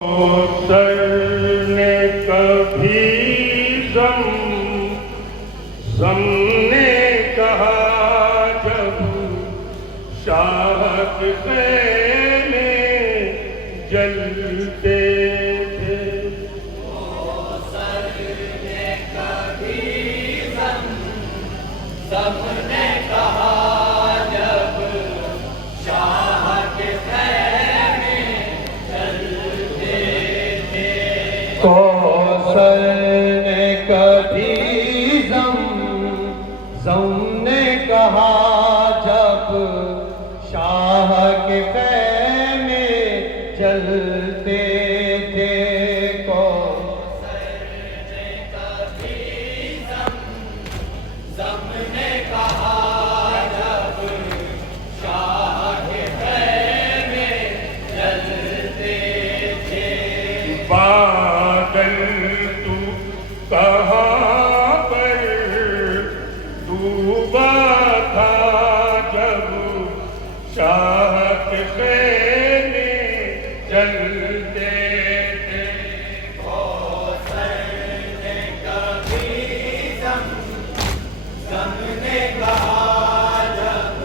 کوثر نے کبھی زم نے کہا جب شاہ کے خیمے جلتے تھے. کوثر نے کبھی زم نے کہا جب شاہ کے خیمے جلتے تھے. کوثر نے کبھی زم نے کہا جب شاہ کے خیمے جلتے تھے. کوثر نے کبھی زم نے کہا جب شاہ کے خیمے جلتے تھے. بادل تو کہاں پر ڈوبا تھا جب شاہ کے خیمے جلتے تھے. کوثر نے کبھی زم نے کہا جب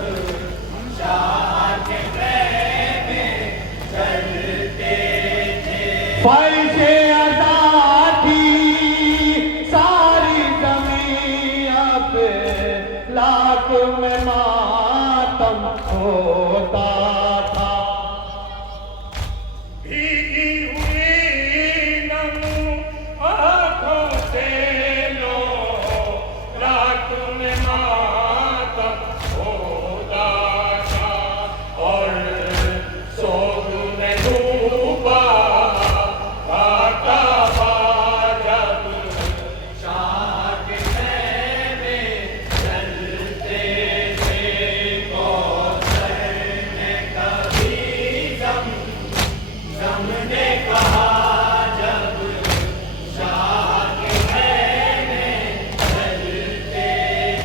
شاہ کے خیمے جلتے تھے. فرش آزادی ساری زمین اب لاکھ میں ماتم ہوتا تھا. بھیگی ہوئی نم آنکھوں سے لو رات میں ماتم ہوتا تھا اور صبح میں ڈوبا آتا تھا جب شاہ کے خیمے جلتے تھے. کوثر نے کبھی زم نے کہا جب شاہ کے خیمے جلتے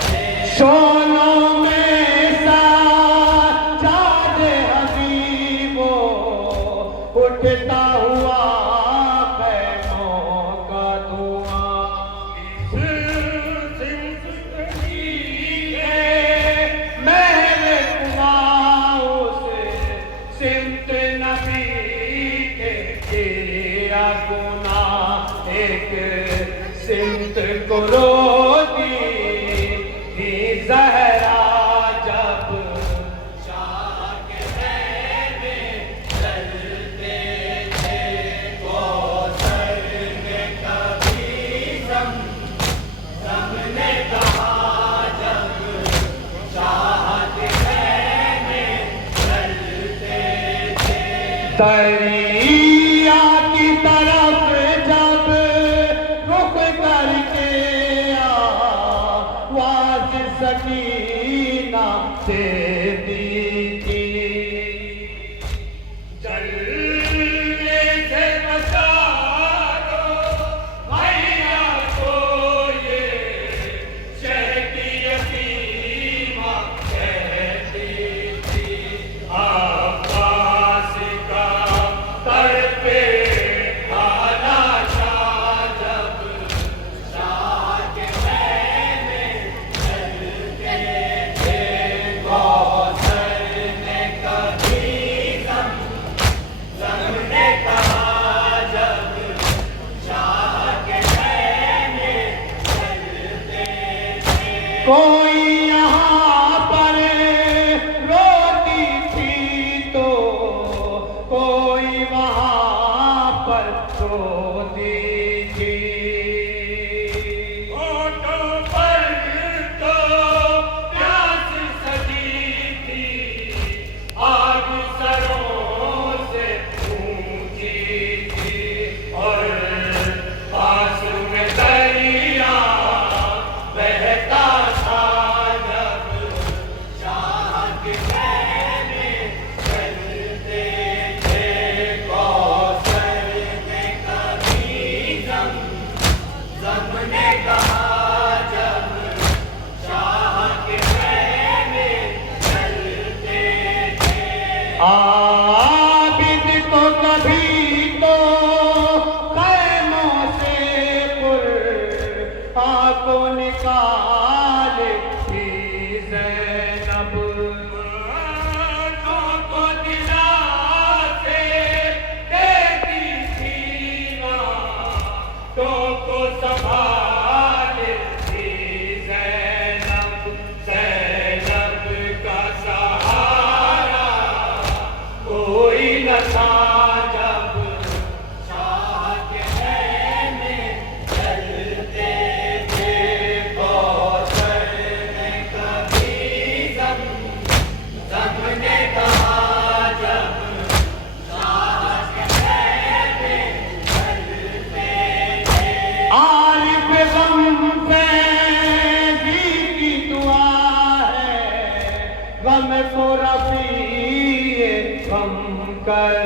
تھے. شولوں میں سجاد حبیبو اٹھتا ہوا خیموں کا دھواں. محل کماؤں سے سمت نبی کے کیا گناہ ایک سمت کو روتی تھی زہرا جب شاہ کے خیمے جلتے تھے. کوثر نے کبھی زم نے کہا جب شاہ کے خیمے جلتے تھے. دریا کی طرف جب رخ کر کے آواز سکینہ دیتی تھی. جلنے سے بچا دو بھیا کو یہ شہ کی یتیمہ کہتی تھی. عباس کا در پہ آنا شاہ جب شاہ کے خیمے جلتے تھے. کوثر نے کبھی زم نے کہا جب شاہ کے خیمے جلتے تھے. کوئی یہاں پر روتی تھی تو کوئی وہاں پر روتی تھی. ہونٹوں پر تو پیاس سجی تھی آگ سروں سے اونچی تھی اور پاس میں دریا بہتا تھا جب شاہ کے خیمے جلتے تھے. کوثر نے کبھی کر